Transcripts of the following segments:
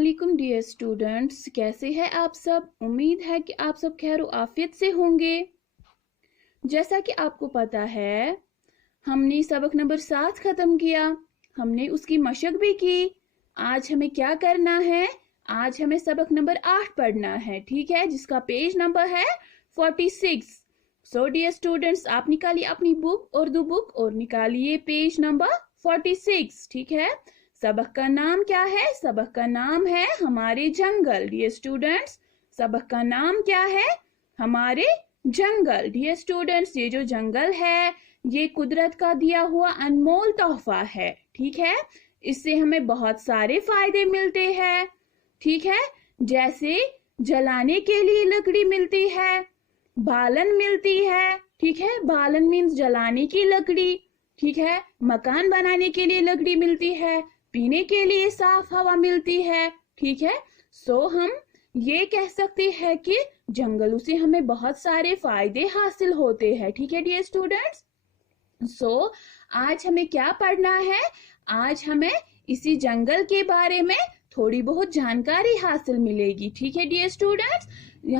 अस्सलामुअलैकुम dear students, कैसे हैं आप सब। उम्मीद है कि आप सब खैर आफियत से होंगे। जैसा कि आपको पता है, हमने सबक नंबर 7 खत्म किया, हमने उसकी मशक भी की। आज हमें क्या करना है, आज हमें सबक नंबर 8 पढ़ना है, ठीक है, जिसका पेज नंबर है 46। सो डियर स्टूडेंट्स, आप निकालिए अपनी बुक, उर्दू बुक, और निकालिए पेज नंबर 46, ठीक है। सबक का नाम क्या है? सबक का नाम है हमारे जंगल। डियर स्टूडेंट्स, सबक का नाम क्या है? हमारे जंगल। डियर स्टूडेंट्स, ये जो जंगल है ये कुदरत का दिया हुआ अनमोल तोहफा है, ठीक है। इससे हमें बहुत सारे फायदे मिलते हैं, ठीक है। जैसे जलाने के लिए लकड़ी मिलती है, बालन मिलती है, ठीक है, बालन मीन्स जलाने की लकड़ी, ठीक है। मकान बनाने के लिए लकड़ी मिलती है, पीने के लिए साफ हवा मिलती है, ठीक है। सो हम ये कह सकते हैं कि जंगलों से हमें बहुत सारे फायदे हासिल होते हैं, ठीक है डियर स्टूडेंट्स। सो आज हमें क्या पढ़ना है? आज हमें इसी जंगल के बारे में थोड़ी बहुत जानकारी हासिल मिलेगी, ठीक है डियर स्टूडेंट्स।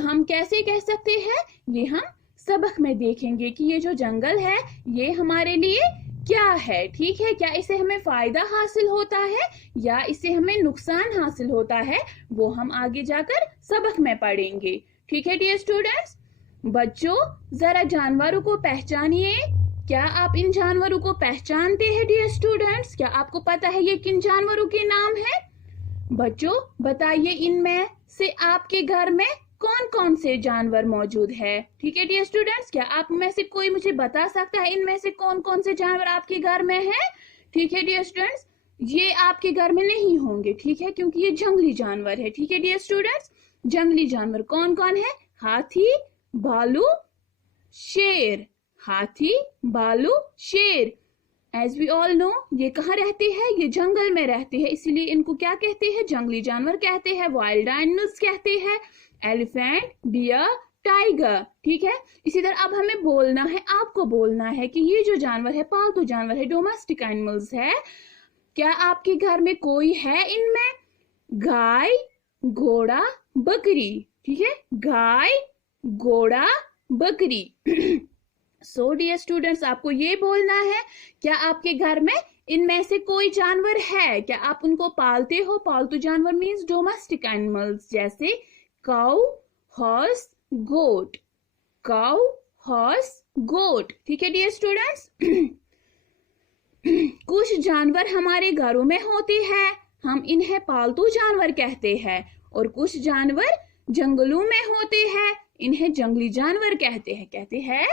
हम कैसे कह सकते हैं, ये हम सबक में देखेंगे कि ये जो जंगल है ये हमारे लिए क्या है, ठीक है। क्या इससे हमें फायदा हासिल होता है या इससे हमें नुकसान हासिल होता है, वो हम आगे जाकर सबक में पढ़ेंगे, ठीक है डियर स्टूडेंट्स। बच्चों, जरा जानवरों को पहचानिए। क्या आप इन जानवरों को पहचानते हैं डियर स्टूडेंट्स? क्या आपको पता है ये किन जानवरों के नाम है? बच्चों बताइए, इनमें से आपके घर में कौन कौन से जानवर मौजूद है, ठीक है डियर स्टूडेंट्स। क्या आप में से कोई मुझे बता सकता है इनमें से कौन कौन से जानवर आपके घर में है? ठीक है डियर स्टूडेंट्स, ये आपके घर में नहीं होंगे, ठीक है, क्योंकि ये जंगली जानवर है, ठीक है डियर स्टूडेंट्स। जंगली जानवर कौन कौन है? हाथी, भालू, शेर। हाथी, भालू, शेर। एज वी ऑल नो, ये कहाँ रहते हैं? ये जंगल में रहते हैं, इसीलिए इनको क्या कहते हैं? जंगली जानवर कहते हैं, वाइल्ड एनिमल्स कहते हैं। एलिफेंट, बियर, टाइगर, ठीक है। इसी तरह अब हमें बोलना है, आपको बोलना है कि ये जो जानवर है पालतू जानवर है, डोमेस्टिक एनिमल्स है। क्या आपके घर में कोई है इनमें? गाय, घोड़ा, बकरी, ठीक है, गाय, घोड़ा, बकरी। सो डियर स्टूडेंट्स, आपको ये बोलना है, क्या आपके घर में इनमें से कोई जानवर है? क्या आप उनको पालते हो? पालतू जानवर मीन्स डोमेस्टिक एनिमल्स, जैसे काउ, हॉर्स, गोट। काउ, हॉर्स, गोट, ठीक है डियर स्टूडेंट्स। कुछ जानवर हमारे घरों में होते हैं, हम इन्हें पालतू जानवर कहते हैं, और कुछ जानवर जंगलों में होते हैं, इन्हें जंगली जानवर कहते हैं।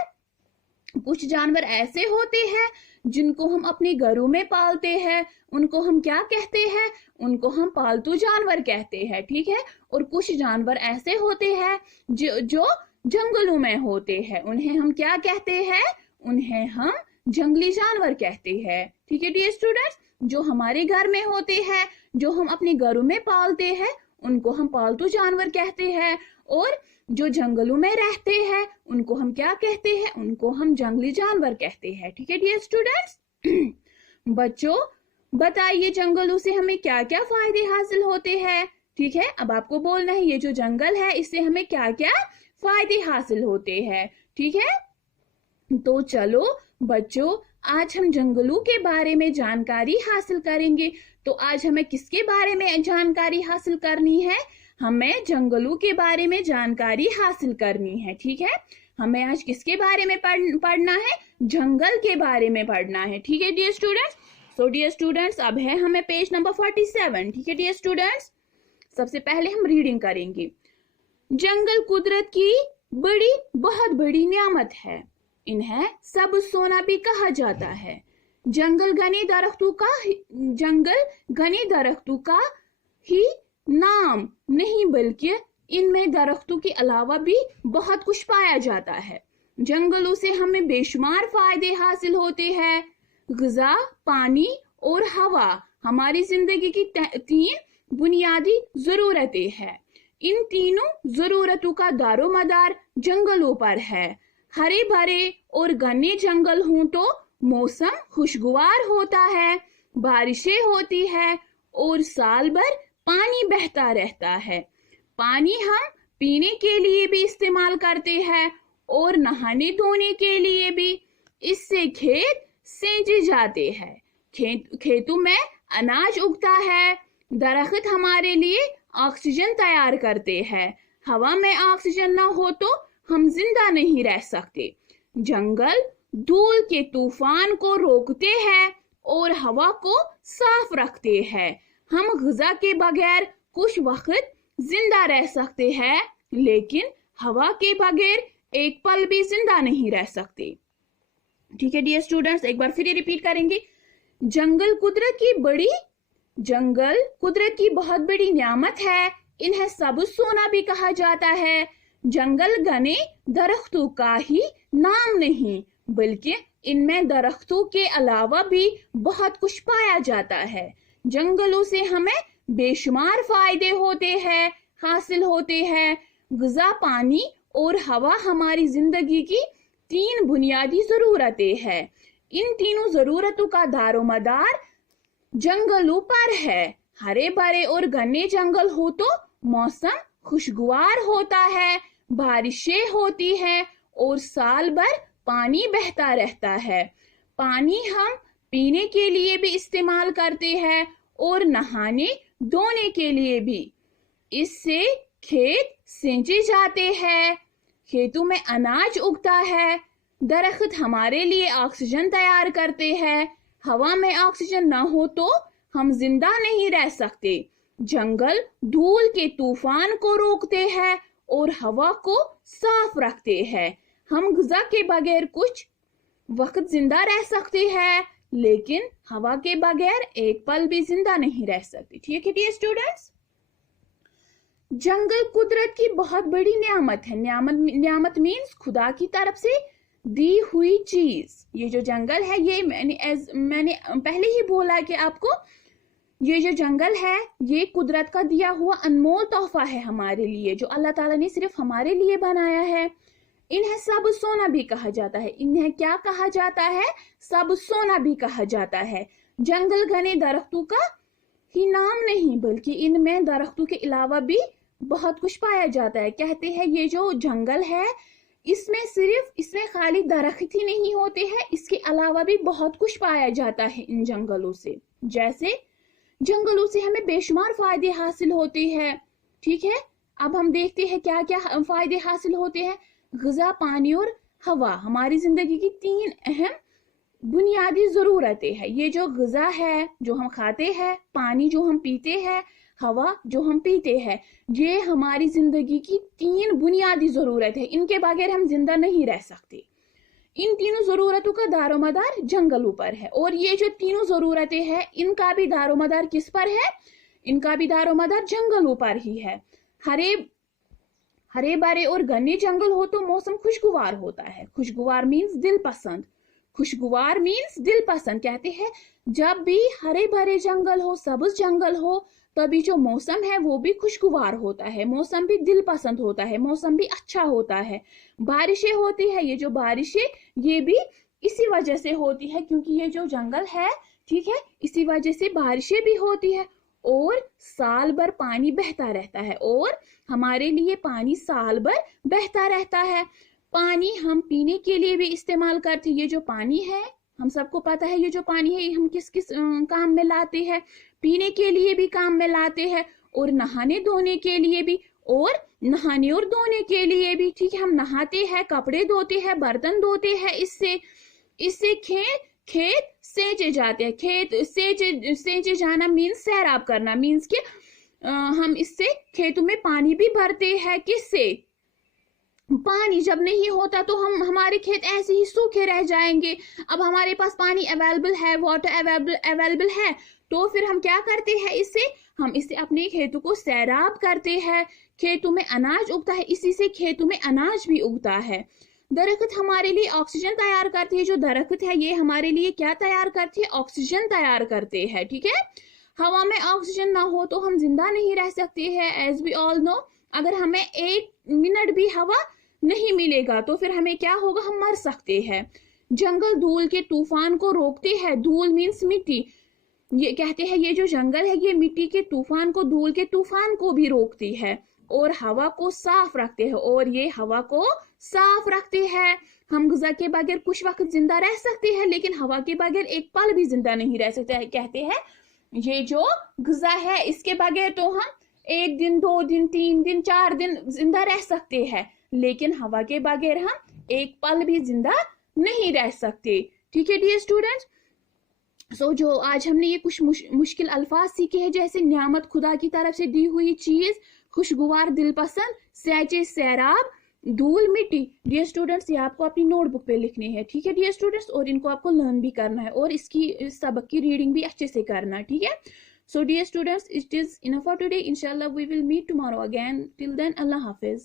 कुछ जानवर ऐसे होते हैं जिनको हम अपने घरों में पालते हैं, उनको हम क्या कहते हैं? उनको हम पालतू जानवर कहते हैं, ठीक है। और कुछ जानवर ऐसे होते हैं जो जंगलों में होते हैं, उन्हें हम क्या कहते हैं? उन्हें हम जंगली जानवर कहते हैं, ठीक है डियर स्टूडेंट्स। जो हमारे घर में होते हैं, जो हम अपने घरों में पालते हैं, उनको हम पालतू जानवर कहते हैं, और जो जंगलों में रहते हैं उनको हम क्या कहते हैं? उनको हम जंगली जानवर कहते हैं, ठीक है डियर स्टूडेंट्स। बच्चों बताइए, जंगलों से हमें क्या क्या फायदे हासिल होते हैं, ठीक है। अब आपको बोलना है ये जो जंगल है इससे हमें क्या क्या फायदे हासिल होते हैं, ठीक है। तो चलो बच्चों, आज हम जंगलों के बारे में जानकारी हासिल करेंगे। तो आज हमें किसके बारे में जानकारी हासिल करनी है? हमें जंगलों के बारे में जानकारी हासिल करनी है, ठीक है। हमें आज किसके बारे में पढ़ना है? जंगल के बारे में पढ़ना है, ठीक है dear students. So dear students, अब है हमें पेज नंबर 47, ठीक है डियर स्टूडेंट्स। सबसे पहले हम रीडिंग करेंगे। जंगल कुदरत की बहुत बड़ी नियामत है, इन्हें सब सोना भी कहा जाता है। जंगल घने दरख्तों का ही नाम नहीं, बल्कि इनमें दरख्तों के अलावा भी बहुत कुछ पाया जाता है। जंगलों से हमें बेशुमार फायदे हासिल होते हैं। ग़िज़ा, पानी और हवा हमारी जिंदगी की 3 बुनियादी जरूरतें हैं। इन तीनों जरूरतों का दारोमदार जंगलों पर है। हरे भरे और घने जंगल हों तो मौसम खुशगवार होता है, बारिशें होती है और साल भर पानी बहता रहता है। पानी हम पीने के लिए भी इस्तेमाल करते हैं और नहाने धोने के लिए भी। इससे खेत सींचे जाते हैं। खेतों में अनाज उगता है। दरख्त हमारे लिए ऑक्सीजन तैयार करते हैं। हवा में ऑक्सीजन ना हो तो हम जिंदा नहीं रह सकते। जंगल धूल के तूफान को रोकते हैं और हवा को साफ रखते हैं। हम ग़िज़ा के बगैर कुछ वक्त जिंदा रह सकते हैं, लेकिन हवा के बगैर एक पल भी जिंदा नहीं रह सकते। ठीक है डियर स्टूडेंट्स, एक बार फिर रिपीट करेंगे। जंगल कुदरत की बहुत बड़ी नियामत है। इन्हें सबुज सोना भी कहा जाता है। जंगल घने दरख्तों का ही नाम नहीं, बल्कि इनमें दरख्तों के अलावा भी बहुत कुछ पाया जाता है। जंगलों से हमें बेशुमार फायदे हासिल होते हैं। ग़िज़ा, पानी और हवा हमारी जिंदगी की 3 बुनियादी जरूरतें हैं। इन तीनों जरूरतों का दारोमदार जंगलों पर है। हरे भरे और घने जंगल हो तो मौसम खुशगवार होता है, बारिशें होती हैं और साल भर पानी बहता रहता है। पानी हम पीने के लिए भी इस्तेमाल करते हैं और नहाने धोने के लिए भी। इससे खेत सींचे जाते हैं। खेतों में अनाज उगता है। दरख्त हमारे लिए ऑक्सीजन तैयार करते हैं। हवा में ऑक्सीजन ना हो तो हम जिंदा नहीं रह सकते। जंगल धूल के तूफान को रोकते हैं और हवा को साफ रखते हैं। हम ग़िज़ा के बगैर कुछ वक्त जिंदा रह सकते हैं, लेकिन हवा के बगैर एक पल भी जिंदा नहीं रह सकते। ठीक है डियर स्टूडेंट्स, जंगल कुदरत की बहुत बड़ी नियामत है। नियामत मीन्स खुदा की तरफ से दी हुई चीज। ये जो जंगल है, ये मैंने पहले ही बोला कि आपको, ये जो जंगल है ये कुदरत का दिया हुआ अनमोल तोहफा है हमारे लिए, जो अल्लाह ताला ने सिर्फ हमारे लिए बनाया है। इन्हें सबुज सोना भी कहा जाता है। इन्हें क्या कहा जाता है? सबुज सोना भी कहा जाता है। जंगल घने दरख्तों का ही नाम नहीं, बल्कि इनमें दरख्तों के अलावा भी बहुत कुछ पाया जाता है। कहते हैं ये जो जंगल है इसमें खाली दरख्त ही नहीं होते हैं, इसके अलावा भी बहुत कुछ पाया जाता है इन जंगलों से। जैसे जंगलों से हमें बेशुमार फायदे हासिल होते हैं। ठीक है, अब हम देखते हैं क्या क्या फायदे हासिल होते हैं। ग़िज़ा, पानी और हवा हमारी जिंदगी की 3 अहम बुनियादी जरूरतें हैं। ये जो ग़िज़ा है जो हम खाते हैं, पानी जो हम पीते हैं, हवा जो हम पीते हैं, ये हमारी जिंदगी की 3 बुनियादी जरूरत है। इनके बगैर हम जिंदा नहीं रह सकते। इन तीनों जरूरतों का दारोमदार जंगलों पर है। और ये जो तीनों जरूरतें हैं इनका भी दारोमदार किस पर है? इनका भी दारोमदार जंगलों पर ही है। हरे भरे और घने जंगल हो तो मौसम खुशगवार होता है। खुशगवार मीन्स दिल पसंद। खुशगवार मीन्स दिल पसंद। कहते हैं जब भी हरे भरे जंगल हो, सबज जंगल हो, तभी जो मौसम है वो भी खुशगवार होता है, मौसम भी दिल पसंद होता है, मौसम भी अच्छा होता है। बारिशें होती है, ये जो बारिशें ये भी इसी वजह से होती है, क्योंकि ये जो जंगल है, ठीक है, इसी वजह से बारिशें भी होती है। और साल भर पानी बहता रहता है, और हमारे लिए पानी साल भर बहता रहता है। पानी हम पीने के लिए भी इस्तेमाल करते हैं। ये जो पानी है, हम सबको पता है ये जो पानी है हम किस किस काम में लाते हैं। पीने के लिए भी काम में लाते हैं, और नहाने धोने के लिए भी, और नहाने और धोने के लिए भी। ठीक है, हम नहाते हैं, कपड़े धोते हैं, बर्तन धोते हैं। इससे खेत सींचे जाते हैं। खेत सींचे जाना मीन्स सैराब करना, मीन्स कि हम इससे खेतों में पानी भी भरते हैं। किससे? पानी जब नहीं होता तो हमारे खेत ऐसे ही सूखे रह जाएंगे। अब हमारे पास पानी अवेलेबल है, वाटर अवेलेबल है, तो फिर हम क्या करते हैं? हम इससे अपने खेतों को सैराब करते हैं। खेतों में अनाज उगता है, इसी से खेतों में अनाज भी उगता है। दरख्त हमारे लिए ऑक्सीजन तैयार करते हैं। जो दरख्त है ये हमारे लिए क्या तैयार करते हैं? ऑक्सीजन तैयार करते हैं। ठीक है, हवा में ऑक्सीजन ना हो तो हम जिंदा नहीं रह सकते हैं। एज वी ऑल नो, अगर हमें 1 मिनट भी हवा नहीं मिलेगा तो फिर हमें क्या होगा? हम मर सकते हैं। जंगल धूल के तूफान को रोकते हैं। धूल मीन्स मिट्टी। ये कहते हैं ये जो जंगल है ये मिट्टी के तूफान को, धूल के तूफान को भी रोकती है और हवा को साफ रखते हैं, और ये हवा को साफ रखते हैं। हम गुज़ा के बगैर कुछ वक्त जिंदा रह सकते हैं, लेकिन हवा के बगैर एक पल भी जिंदा नहीं रह सकते। कहते हैं ये जो गुज़ा है इसके बगैर तो हम 1 दिन 2 दिन 3 दिन 4 दिन जिंदा रह सकते हैं, लेकिन हवा के बगैर हम एक पल भी जिंदा नहीं रह सकते। ठीक है डियर स्टूडेंट्स। जो आज हमने ये कुछ मुश्किल अल्फाज सीखे हैं, जैसे नियामत, खुदा की तरफ से दी हुई चीज, खुशगवार, दिलपसंद, सैचे, सैराब, धूल, मिट्टी। डियर स्टूडेंट्स ये आपको अपनी नोटबुक पे लिखने हैं। ठीक है डियर स्टूडेंट्स, और इनको आपको लर्न भी करना है और इस सबक की रीडिंग भी अच्छे से करना। ठीक है। So dear students, it is enough for today. Inshallah we will meet tomorrow again. Till then, Allah Hafiz.